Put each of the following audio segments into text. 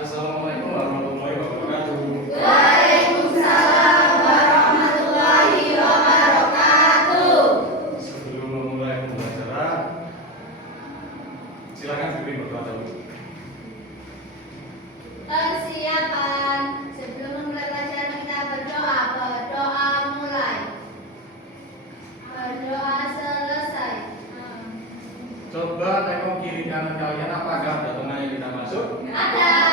Assalamualaikum warahmatullahi wabarakatuh. Waalaikumsalam warahmatullahi wabarakatuh. Sebelum memulai pembelajaran, silakan pimpin berdoa dulu. Persiapan sebelum memulai pelajaran kita berdoa. Berdoa mulai. Berdoa selesai. Coba tengok kiri kanan kalian, apakah ada teman yang tidak masuk? Ada.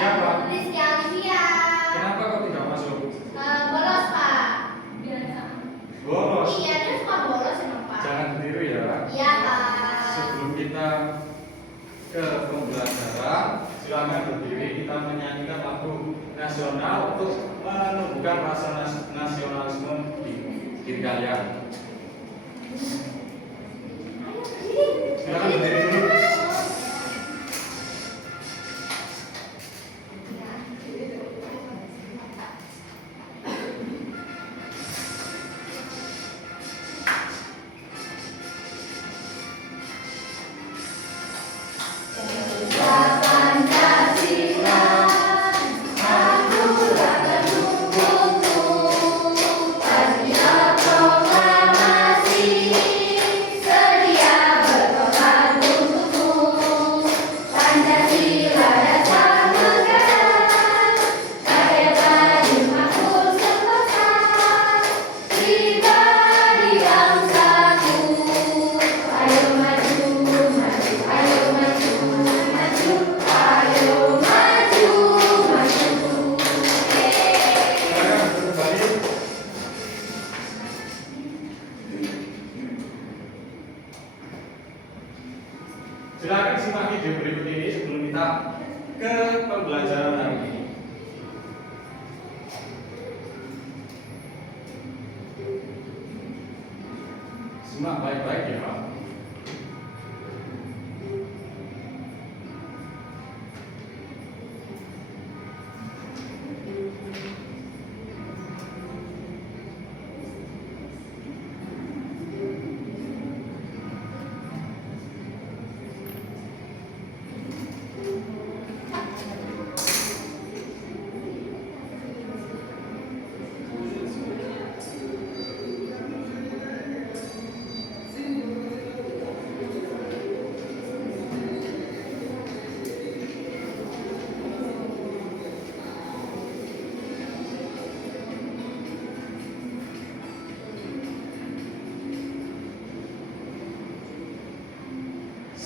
Siapa? Rizky Alivia. Kenapa kau tidak masuk? Bolos Pak. Bolos. Iya dia suka bolos emang Pak. Jangan ditiru ya. Iya Pak. Sebelum kita ke pembelajaran, silakan berdiri. Kita menyanyikan lagu nasional untuk menumbuhkan rasa nasionalisme di diri kalian. Silakan berdiri dulu. Silakan simak video berikut ini sebelum kita ke pembelajaran hari ini. Simak baik-baik ya.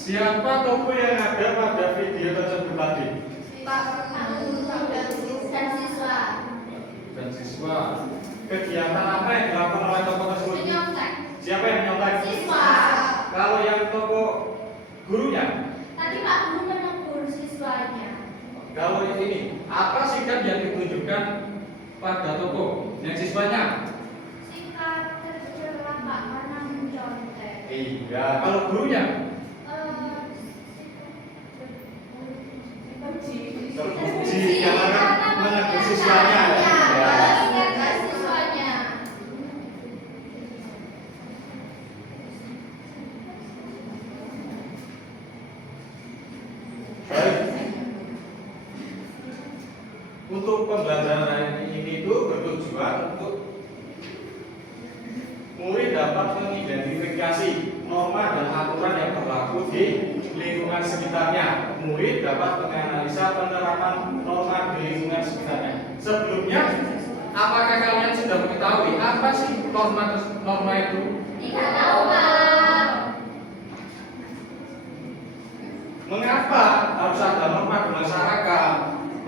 Siapa tokoh yang ada pada video tersebut tadi? Pak Guru dan siswa. Dan siswa. Kegiatan apa yang dilakukan oleh tokoh tersebut? Menyontek. Siapa yang menyontek? Siswa. Kalau yang tokoh gurunya? Tadi Pak Guru menegur siswanya. Kalau ini, apa sikap yang ditunjukkan pada tokoh yang siswanya? Sikap tercela Pak karena mencontek. Iya. Kalau gurunya? Terpuji karena menegur siswanya. Ya. Siswanya. Baik. Untuk pembelajaran hari ini itu bertujuan untuk murid dapat mengidentifikasi norma dan aturan yang berlaku di lingkungan sekitarnya. Murid dapat menganalisa penerapan norma di lingkungan sekitarnya. Sebelumnya, apakah kalian sudah mengetahui apa sih norma itu? Tidak tahu Pak. Mengapa harus ada norma di masyarakat?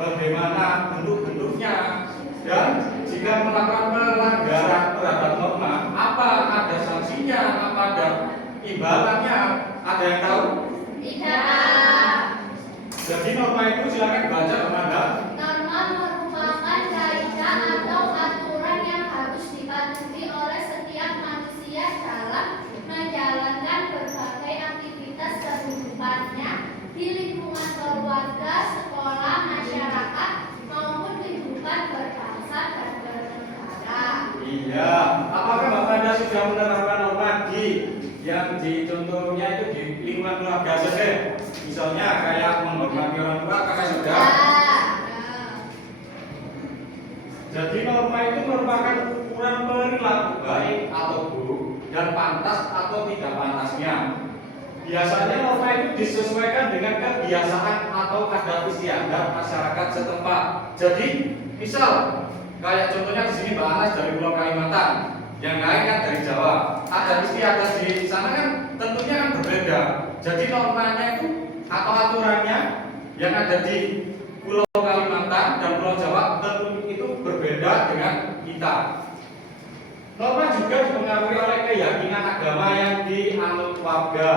Bagaimana bentuk-bentuknya? Dan jika melakukan pelanggaran terhadap norma, apa ada sanksinya? Apa ada imbalannya? Ada yang tahu? Tidak. Jadi norma itu silakan baca kepada. Norma merupakan kaidah atau aturan yang harus dipatuhi oleh setiap manusia dalam menjalankan berbagai aktivitas kehidupannya di lingkungan keluarga, sekolah, masyarakat, maupun kehidupan berbangsa dan bernegara. Iya. Apakah Bapak Anda sudah menerapkan norma di yang di contohnya itu di lingkungan keluarga saja? Misalnya kayak menghormati orang tua, apakah sudah? dan pantas atau tidak pantasnya. Biasanya norma itu disesuaikan dengan kebiasaan atau adat istiadat masyarakat setempat. Jadi, misal kayak contohnya di sini Mbak Anas dari Pulau Kalimantan, yang lain kan dari Jawa. Adat istiadat di sana kan tentunya kan berbeda. Jadi normanya itu atau aturannya yang ada di Pulau Kalimantan dan Pulau Jawa tentu itu berbeda dengan kita. Norma juga dipengaruhi oleh keyakinan agama yang dianut warga.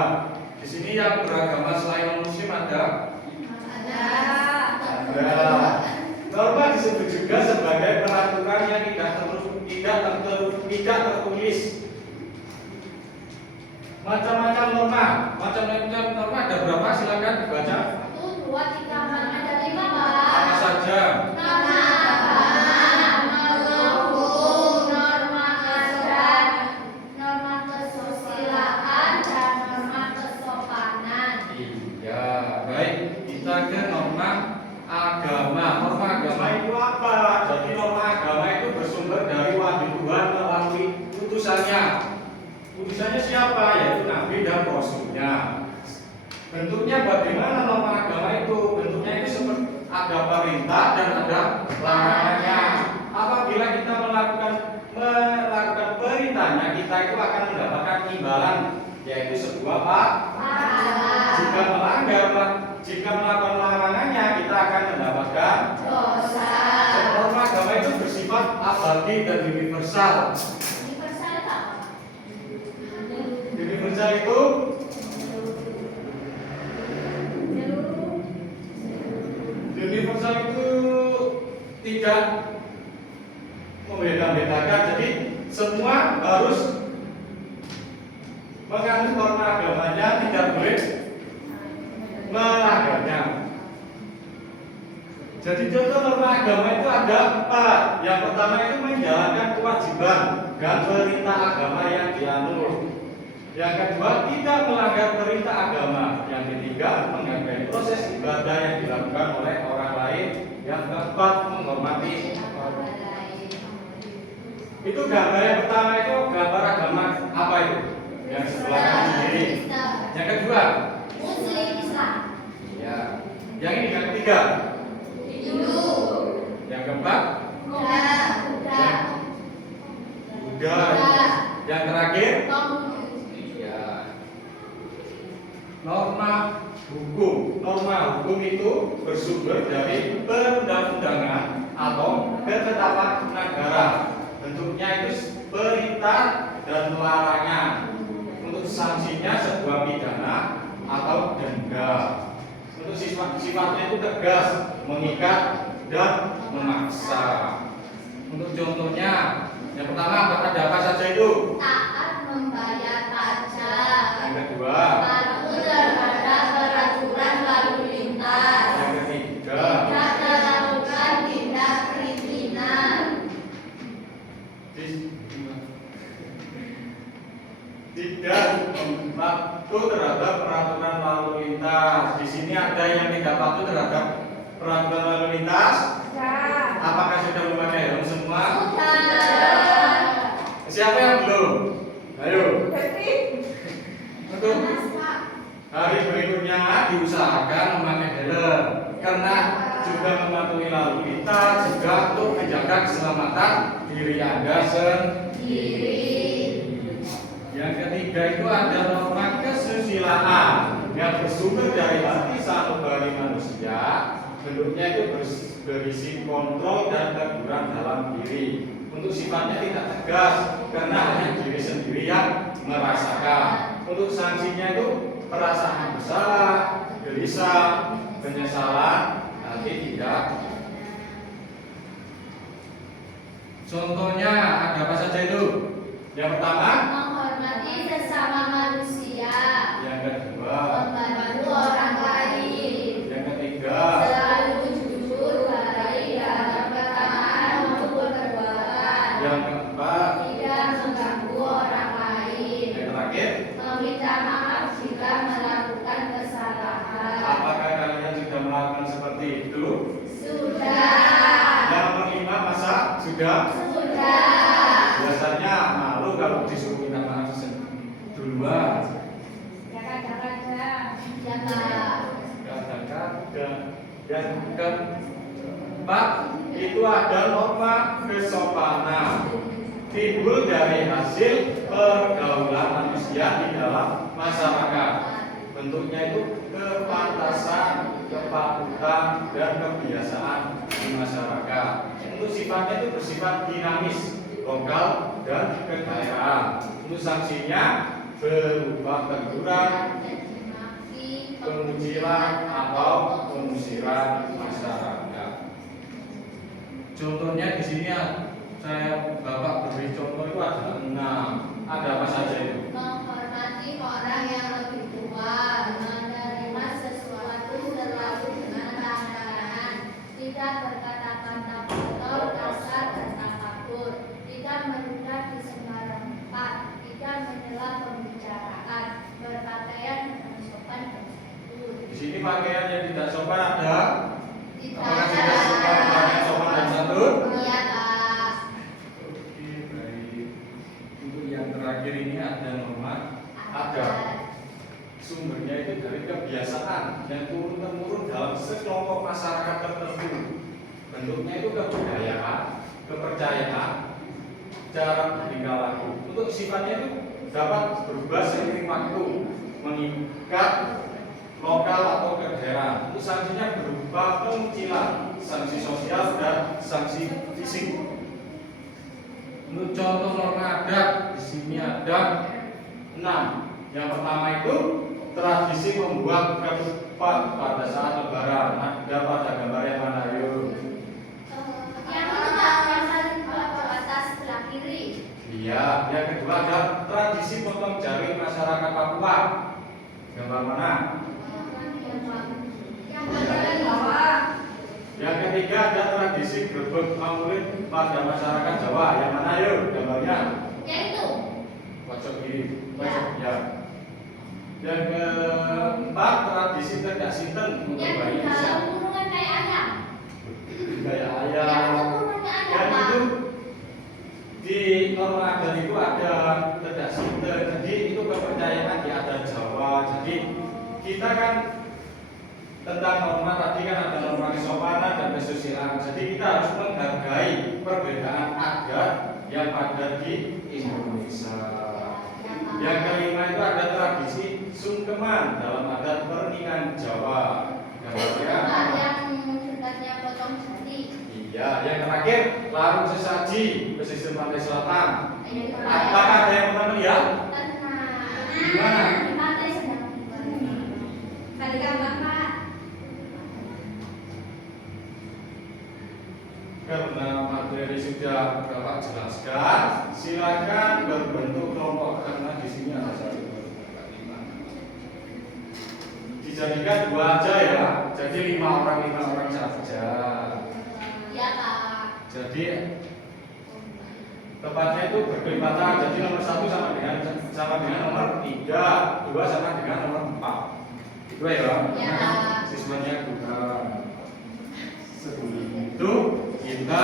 Di sini yang beragama selain non-muslim ada? Ada. Norma disebut juga sebagai peraturan yang tidak tertulis. Macam-macam norma. Macam-macam norma ada berapa? Silakan dibaca. 1, 2, 3, ada 5, Pak. Apa saja? Norma agama, norma hukum, norma adat, norma kesusilaan, dan norma kesopanan. Iya, baik. Kita ke norma agama. Norma agama itu apa? Jadi norma agama itu bersumber dari wahyu Tuhan melalui utusannya. Utusannya siapa? Yaitu Nabi dan Rasulnya. Bentuknya bagaimana norma agama itu? Bentuknya itu seperti ada perintah dan ada larangannya. Apabila kita melakukan perintahnya, kita itu akan mendapatkan imbalan, yaitu sebuah jika melakukan larangannya, kita akan mendapatkan Dosa. Norma agama itu bersifat abadi dan universal. Universal apa? Universal itu universal itu tidak membeda-bedakan. Jadi semua harus menganut norma agamanya, tidak boleh melanggarnya. Jadi contoh norma agama itu ada 4. Yang pertama itu menjalankan kewajiban dan perintah agama yang dianut. Yang kedua, tidak melanggar perintah agama. Yang ketiga, menghargai proses ibadah yang dilakukan oleh orang lain. Yang keempat, menghormati orang lain. Itu gambar yang pertama itu gambar agama apa itu? Yang sebelah kanan sendiri. Yang kedua, Muslim Islam. ya. Yang ini yang ketiga. Hindu. Yang keempat, Buddha. Buddha. Yang terakhir, ya. Norma hukum. Norma hukum itu bersumber dari perundang-undangan atau ketetapan negara. Bentuknya itu perintah dan larangan. Untuk sanksinya sebuah pidana atau denda. Untuk sifatnya itu tegas, mengikat dan memaksa. Untuk contohnya, yang pertama ada apa saja itu? Taat membayar pajak. Yang kedua, Patuh terhadap peraturan lalu lintas. yang ketiga, Tidak melakukan tindak perizinan. tidak patuh terhadap peraturan lalu lintas. Di sini ada yang tidak patuh terhadap peraturan lalu lintas. Apakah sudah memakai helm semua? Sudah. Siapa yang belum? Ayo. Untuk hari berikutnya diusahakan memakai helm karena juga mematuhi lalu lintas, juga untuk menjaga keselamatan diri Anda sendiri. Yang ketiga itu ada norma kesusilaan yang bersumber dari hati sanubari manusia. Bentuknya itu berisi kontrol dan teguran dalam diri. Untuk sifatnya tidak tegas karena hanya diri sendiri yang merasakan. Untuk sanksinya itu perasaan bersalah, gelisah, penyesalan, nanti tidak. Contohnya ada apa saja itu? Yang pertama, Menghormati sesama manusia. yang kedua, Membantu orang lain. yang ketiga, Selalu jujur, baik dalam perkataan maupun perbuatan. yang keempat, Tidak mengganggu orang lain. yang terakhir. Meminta maaf jika melakukan kesalahan. Apakah kalian sudah melakukan seperti itu? Sudah. Yang kelima, masa sudah? Sudah. Biasanya malu kalau disuruh minta maaf sendiri. kedua Jaga. yang keempat itu ada norma kesopanan, timbul dari hasil pergaulan manusia di dalam masyarakat. Bentuknya itu kepantasan, kepatutan, dan kebiasaan di masyarakat. Untuk sifatnya itu bersifat dinamis, lokal, dan kedaerahan. Untuk sanksinya berupa teguran, pengucilan, atau pengusiran masyarakat. Contohnya di sini Bapak beri contoh itu ada 6. Ada apa saja itu? Menghormati orang yang lebih tua, menerima sesuatu selalu dengan tangan, tidak berkata-kata kotor, kasar, dan takabur, tidak menduga di sembarang tempat, tidak menyela pembicaraan, berpakaian dengan sopan dan santun. Di sini pakaian yang tidak sopan ada? Tidak Apakah tidak suka pakaian sopan dan santun? Iya, Pak. Oke, baik. Untuk yang terakhir ini ada norma adab. Sumbernya itu dari kebiasaan yang turun-temurun dalam sekelompok masyarakat tertentu. Bentuknya itu kebudayaan, kepercayaan, cara tingkah laku. Untuk sifatnya itu dapat berubah seiring waktu, mengikat lokal atau kedaerahan. Untuk sanksinya berupa pengucilan, sanksi sosial, dan sanksi fisik. Untuk contoh norma adab di sini ada 6. Yang pertama itu tradisi membuat ketupat pada saat lebaran. Ada pada gambar yang mana yuk? Yang kedua, atas sebelah kiri. Iya. Yang kedua ada tradisi potong jaring masyarakat Papua. Gambar mana? Yang bawah. Yang ketiga ada tradisi grebek maulid pada masyarakat Jawa. Yang mana yuk gambarnya? Yang itu. Pojok kiri. Pojok ya. Yang keempat tradisi tegak sinten untuk Yang bayi di Indonesia. dalam kurungan kayak ayam. Kayak Yang ayam. itu kurungannya ayam, Yang Pak. itu di norma adat itu ada tegak sinten. Jadi itu kepercayaan di adat Jawa. Jadi kita kan tentang norma tadi kan ada norma kesopanan dan kesusilaan. Jadi kita harus menghargai perbedaan adat yang ada di Indonesia. Yang kelima itu ada tradisi sungkeman dalam adat pernikahan Jawa. Yang dekatnya potong jari. Iya. Yang terakhir larung sesaji pesisir pantai selatan. Yang Apakah ada yang pernah melihat? Di mana? Di pantai sedang Tadi gambar, Pak. Karena materi sudah Bapak jelaskan, silakan berbentuk kelompok karena di sini ada 1, 2, 3, 4, 5. Dijadikan 2 aja ya. Jadi 5 orang saja. Iya, Pak. Jadi tepatnya itu berkelipatan. Jadi nomor 1 sama dengan nomor 3, 2 sama dengan nomor 4. Itu ya. Ya. Siswanya kurang. Sebelum itu kita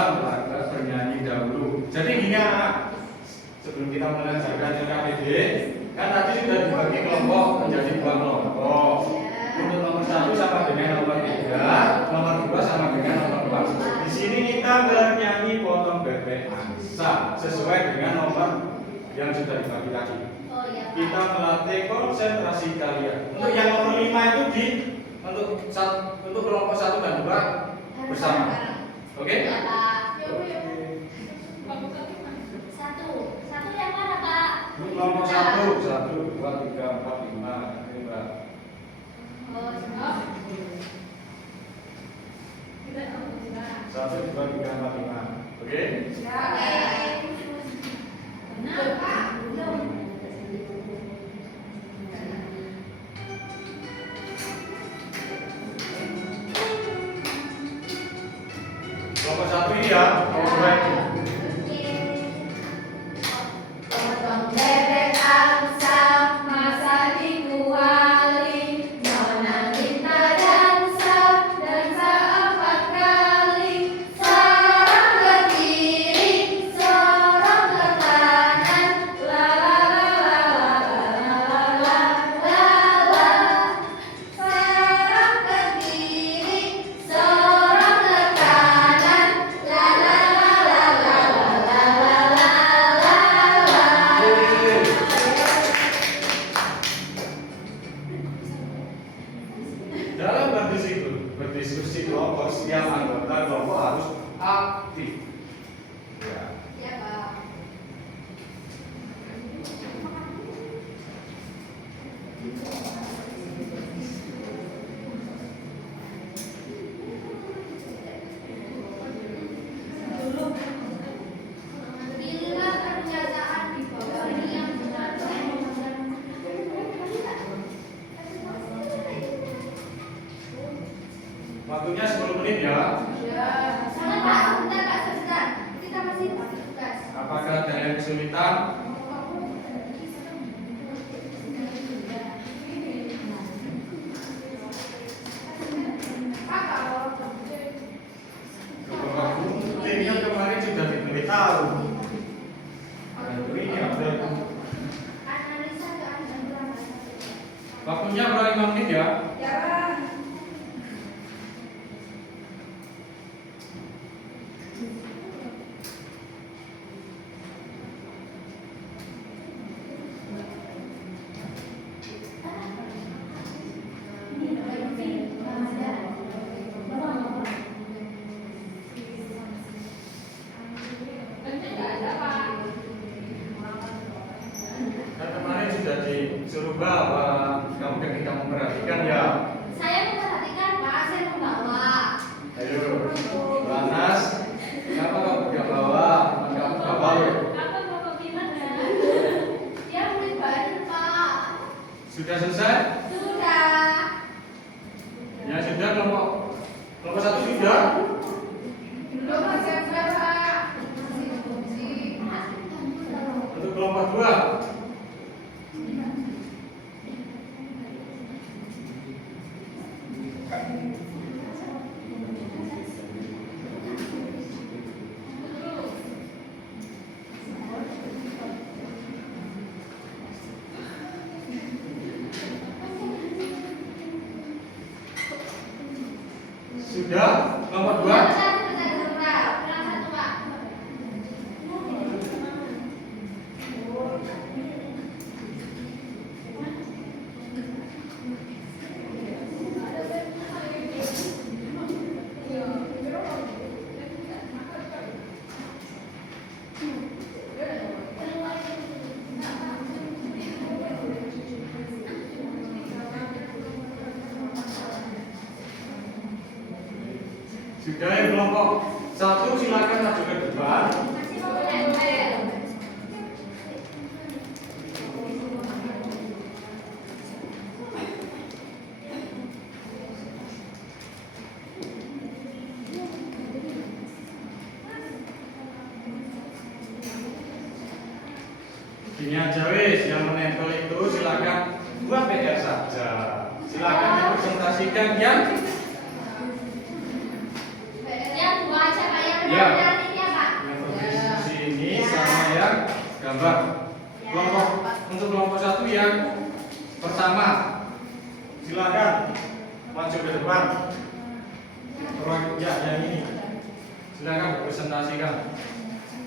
bernyanyi dahulu. Jadi gini anak, sebelum kita mengajarkan LKPD, kan tadi sudah dibagi kelompok menjadi 2 kelompok. Untuk nomor 1 sama dengan nomor 3, nomor 2 sama dengan nomor 4. Di sini kita bernyanyi potong bebek angsa sesuai dengan nomor yang sudah dibagi tadi. Oh iya, Pak. Kita melatih konsentrasi kalian. Untuk yang nomor 5 itu untuk kelompok 1 dan 2 bersama. Oke? Iya, Pak. Satu yang mana, Pak? Untuk kelompok 1, 1, 2, 3, 4, 5. Ini Mbak. Oh, 1, 2, 3, 4, 5. Oke? Benar, Pak. Belum. Kelompok 1 ini ya, kelompok 2 ini. Potong bebek angsa, masak di kuali, nona minta dansa 4 kali, sorong ke kiri, sorong ke kanan, la la la la la la la aktif. Ya. Ya, Pak. Pilihlah pernyataan di bawah ini yang benar dan Waktunya 10 menit ya. ya. Sangat Pak, sebentar Pak, sebentar. Kita masih tugas. Apakah ada yang kesulitan? Ini yang kemarin sudah diberitahu. Ini ada. Analisa keadilan. Waktunya berapa 5 menit ya? Ya, Pak. Kan kemarin sudah disuruh bawa, kamu kan tidak memperhatikan ya. Saya memperhatikan Pak, saya membawa. Ayo, Banas, kenapa kamu tidak bawa? Kamu tidak bawa. Apa Bapak gimana? Dia murid baru Pak. Sudah selesai? Sudah. Ya sudah, kelompok 1 sudah. Belum masih Pak. Masih fungsi. Untuk kelompok 2. Sudah, kelompok 2. Sebentar. Kurang satu Pak. Sudah ya kelompok 1, silakan maju ke depan. Masih mau nempel. Gini aja wis, yang menempel itu silakan buat PR saja. Silakan dipresentasikan yang Yang dua aja Pak, yang Ya. benar-benarnya Pak. berdiskusi ini sama yang gambar. Kelompok untuk kelompok 1 yang pertama, silakan maju ke depan. Ya, yang ini. Silakan dipresentasikan.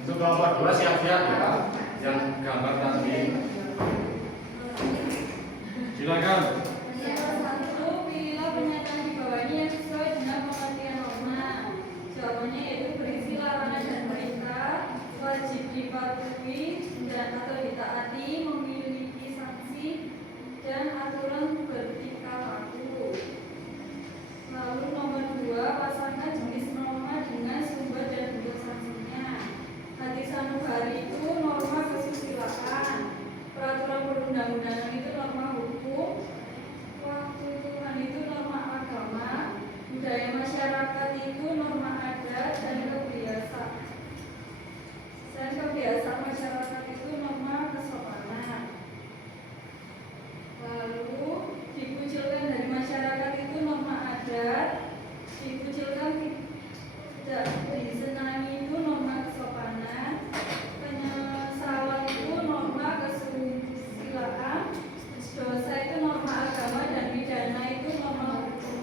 Untuk kelompok 2 siap-siap ya, yang gambar tadi. Silakan. Satu, pilihlah pernyataan di bawah ini yang sesuai dengan pengertian norma. Jawabannya yaitu berisi larangan dan perintah, wajib dipatuhi dan atau ditaati, memiliki sanksi dan aturan bertingkah laku. Lalu nomor 2, pasangkan jenis norma dengan sumber dan bentuk sanksinya. Hadis sanubari itu norma kesusilaan, peraturan perundang-undangan itu norma hukum, waktu Tuhan itu norma agama, budaya masyarakat itu norma adat dan kebiasaan masyarakat itu norma kesopanan. Lalu dikucilkan dari masyarakat itu norma adat, dikucilkan tidak disenangi itu norma kesopanan, penyesalan itu norma kesusilaan, dosa itu norma agama dan pidana itu norma hukum.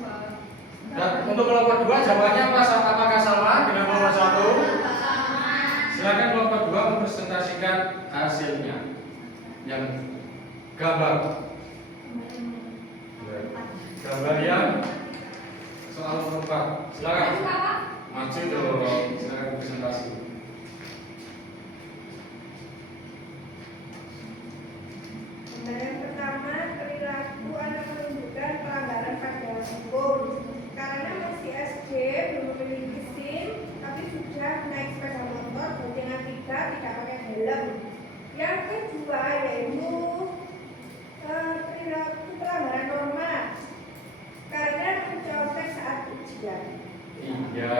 Dan untuk kelompok 2 jawabannya apakah sama dengan kelompok 1? Silakan kelompok 2 mempresentasikan hasilnya. Yang gambar. Gambar yang soal nomor 4. Silakan. Maju Maju dong, silakan presentasi. Yang pertama, perilaku anak menunjukkan pelanggaran pada hukum. Karena masih SD, belum memiliki SIM, tapi sudah naik sepeda motor, boncengan tiga, tidak pakai helm. Yang kedua yaitu perilaku pelanggaran norma. Karena mencontek saat ujian. Iya,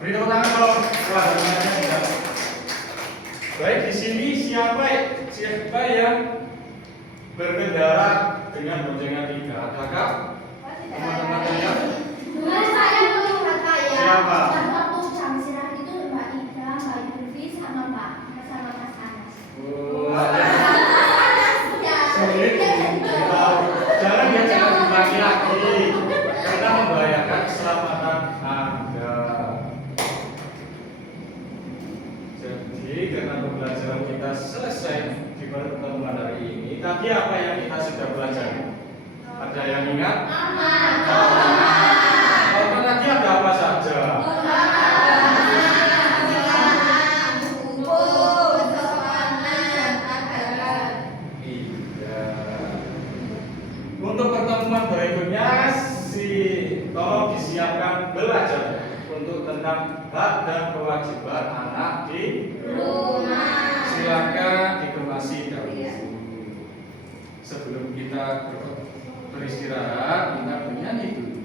beri tepuk tangan kalau pelanggarannya tidak. Baik, di sini siapa yang berkendara dengan boncengan tiga? Adakah teman-teman yang Saya melihat kayak Siapa? waktu jam istirahat itu Mbak Ida, Mbak Yulvi sama Mas Anas. sulit tahu? Jangan diajak lagi karena membahayakan keselamatan Anda. Jadi karena pembelajaran kita selesai di pertemuan hari ini, tadi apa yang kita sudah belajar? Ada yang ingat? Kalau tadi ada apa saja? Iya. Untuk pertemuan berikutnya tolong disiapkan belajar untuk tentang hak dan kewajiban anak di Rumah. Silakan ditemasi dahulu. Sebelum kita beristirahat, kita bernyanyi dulu.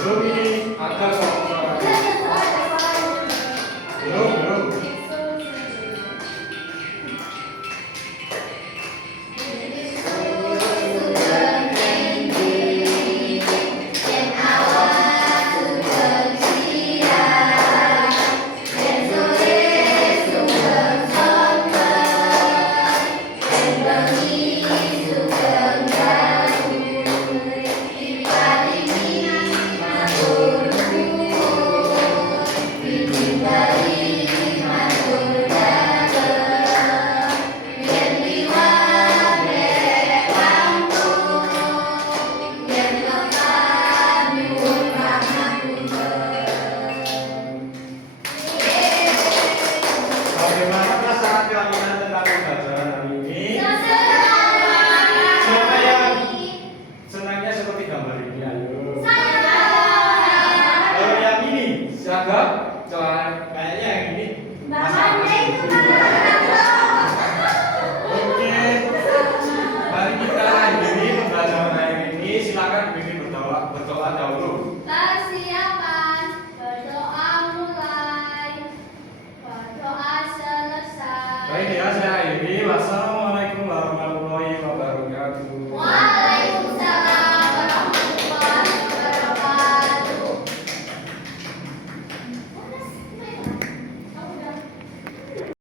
Belum ini ada